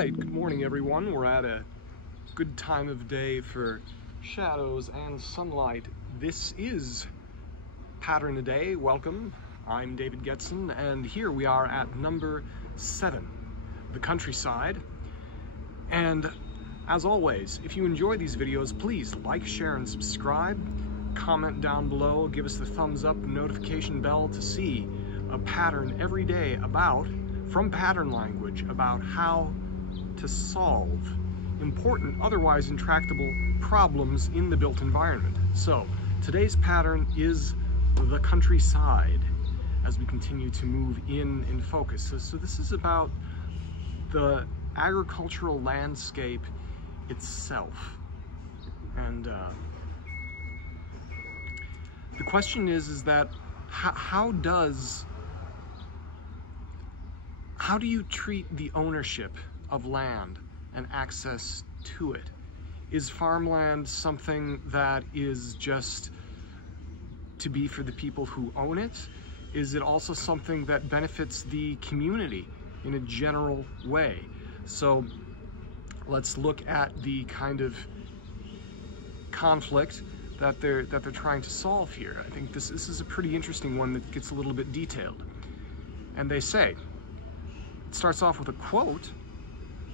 right, good morning everyone. We're at a good time of day for shadows and sunlight. This is Pattern a Day. Welcome. I'm David Getson, and here we are at number 7, the countryside. And as always, if you enjoy these videos, please like, share, and subscribe. Comment down below, give us the thumbs up, notification bell to see a pattern every day from pattern language about how to solve important, otherwise intractable problems in the built environment. So today's pattern is the countryside as we continue to move in focus. So this is about the agricultural landscape itself. And the question is that how do you treat the ownership of land and access to it? Is farmland something that is just to be for the people who own it? Is it also something that benefits the community in a general way? So let's look at the kind of conflict that they're trying to solve here. I think this is a pretty interesting one that gets a little bit detailed. And they say, it starts off with a quote: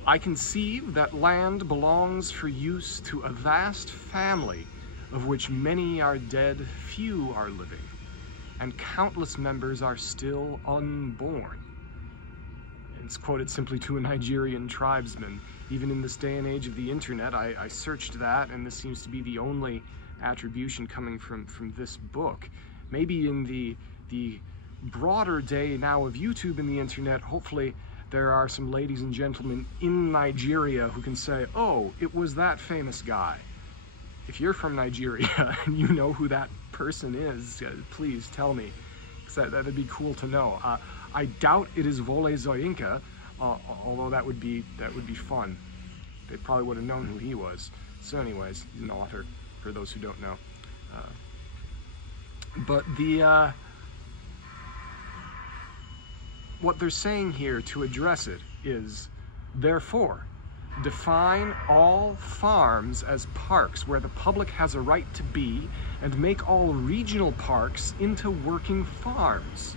"I conceive that land belongs for use to a vast family, of which many are dead, few are living, and countless members are still unborn." And it's quoted simply to a Nigerian tribesman. Even in this day and age of the internet, I searched that, and this seems to be the only attribution coming from this book. Maybe in the broader day now of YouTube and the internet, hopefully there are some ladies and gentlemen in Nigeria who can say, oh, it was that famous guy. If you're from Nigeria and you know who that person is, please tell me, because that'd be cool to know. I doubt it is Wole Soyinka, although that would be fun. They probably would have known who he was. So anyways, he's an author, for those who don't know. But what they're saying here to address it is, therefore, define all farms as parks where the public has a right to be, and make all regional parks into working farms.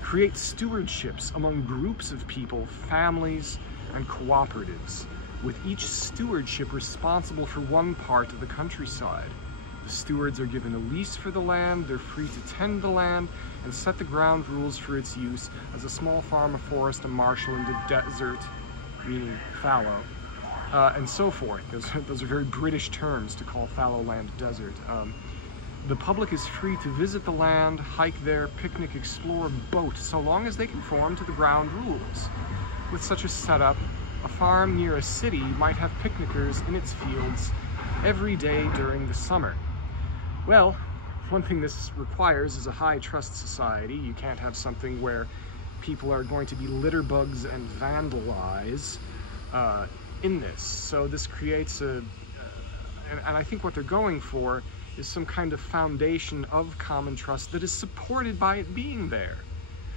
Create stewardships among groups of people, families, and cooperatives, with each stewardship responsible for one part of the countryside. The stewards are given a lease for the land, they're free to tend the land, and set the ground rules for its use as a small farm, a forest, a marshland, a desert, meaning fallow, and so forth. Those are very British terms to call fallow land desert. The public is free to visit the land, hike there, picnic, explore, boat, so long as they conform to the ground rules. With such a setup, a farm near a city might have picnickers in its fields every day during the summer. Well, one thing this requires is a high trust society. You can't have something where people are going to be litter bugs and vandalize in this. So this creates and I think what they're going for is some kind of foundation of common trust that is supported by it being there.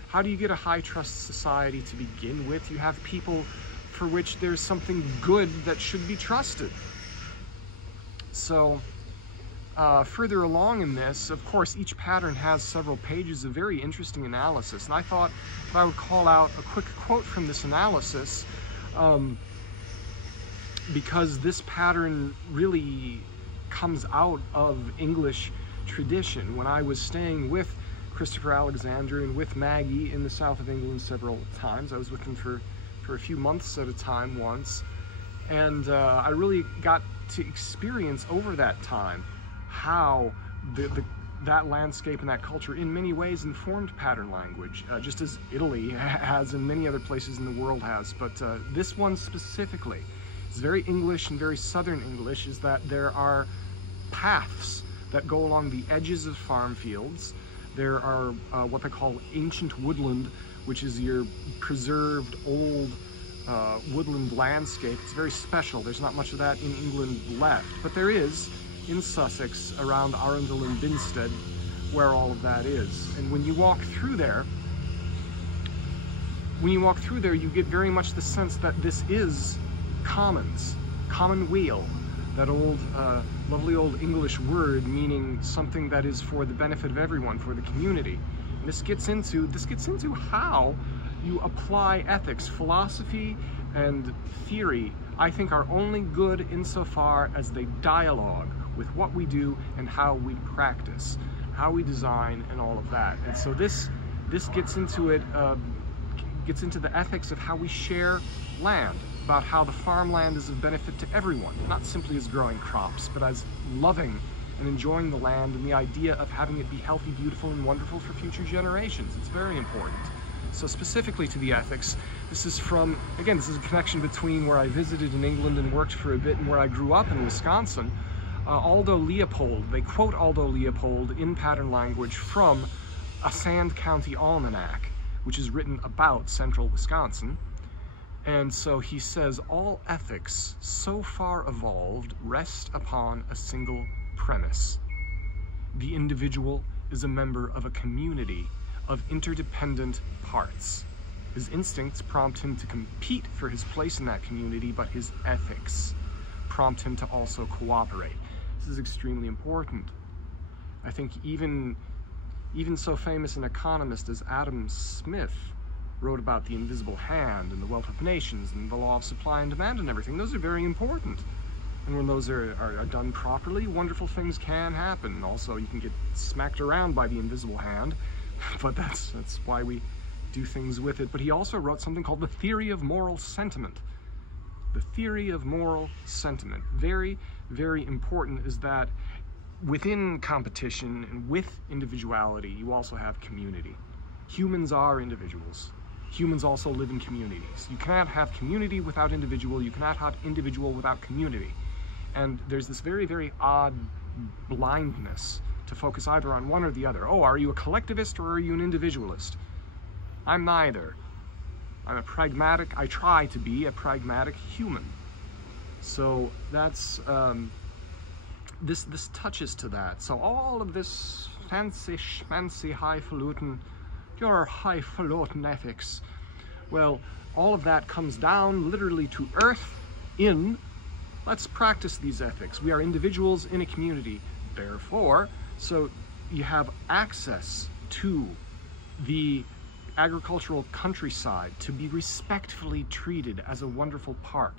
How do you get a high trust society to begin with? You have people for which there's something good that should be trusted. So further along in this, of course, each pattern has several pages of very interesting analysis, and I thought that I would call out a quick quote from this analysis because this pattern really comes out of English tradition. When I was staying with Christopher Alexander and with Maggie in the south of England several times, I was with them for a few months at a time once, and I really got to experience over that time how that landscape and that culture in many ways informed pattern language, just as Italy has and many other places in the world has. But this one specifically is very English and very Southern English, is that there are paths that go along the edges of farm fields. There are what they call ancient woodland, which is your preserved old woodland landscape. It's very special. There's not much of that in England left, but there is in Sussex around Arundel and Binstead, where all of that is. And when you walk through there, when you walk through there, you get very much the sense that this is commons, commonweal, that old, lovely old English word meaning something that is for the benefit of everyone, for the community. And this gets into how you apply ethics. Philosophy and theory, I think, are only good insofar as they dialogue with what we do and how we practice, how we design, and all of that. And so this gets into it, gets into the ethics of how we share land, about how the farmland is of benefit to everyone, not simply as growing crops, but as loving and enjoying the land, and the idea of having it be healthy, beautiful, and wonderful for future generations. It's very important. So specifically to the ethics, this is from, again, this is a connection between where I visited in England and worked for a bit and where I grew up in Wisconsin. Aldo Leopold, they quote Aldo Leopold in pattern language from a Sand County Almanac, which is written about central Wisconsin. And so he says, all ethics so far evolved rest upon a single premise. The individual is a member of a community of interdependent parts. His instincts prompt him to compete for his place in that community, but his ethics prompt him to also cooperate. This is extremely important. I think even so famous an economist as Adam Smith wrote about the invisible hand and the wealth of nations and the law of supply and demand and everything. Those are very important. And when those are done properly, wonderful things can happen. Also, you can get smacked around by the invisible hand, but that's why we do things with it. But he also wrote something called the theory of moral sentiment. The theory of moral sentiment. Very, very important is that within competition and with individuality, you also have community. Humans are individuals. Humans also live in communities. You cannot have community without individual. You cannot have individual without community. And there's this very, very odd blindness to focus either on one or the other. Oh, are you a collectivist or are you an individualist? I'm neither. I'm a pragmatic, I try to be a pragmatic human. So that's, this touches to that. So all of this fancy schmancy highfalutin, your highfalutin ethics, well, all of that comes down literally to earth in, let's practice these ethics. We are individuals in a community. Therefore, so you have access to the agricultural countryside to be respectfully treated as a wonderful park,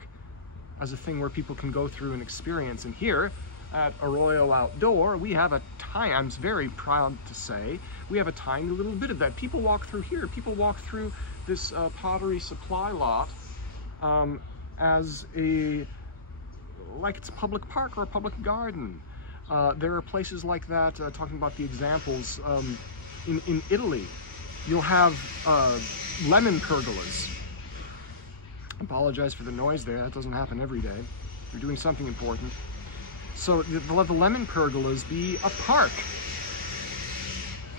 as a thing where people can go through and experience. And here at Arroyo Outdoor, we have a tiny, I'm very proud to say, we have a tiny little bit of that. People walk through here. People walk through this pottery supply lot as like it's a public park or a public garden. There are places like that, talking about the examples, in Italy, you'll have lemon pergolas. Apologize for the noise there, that doesn't happen every day. We're doing something important. So they'll have the lemon pergolas be a park.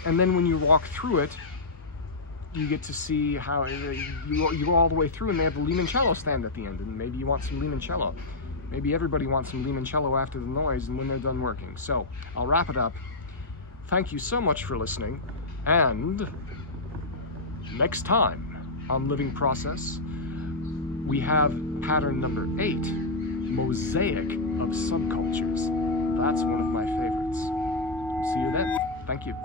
And then when you walk through it, you get to see how you go all the way through, and they have the limoncello stand at the end, and maybe you want some limoncello. Maybe everybody wants some limoncello after the noise and when they're done working. So I'll wrap it up. Thank you so much for listening, and next time on Living Process, we have pattern number 8, Mosaic of Subcultures. That's one of my favorites. See you then. Thank you.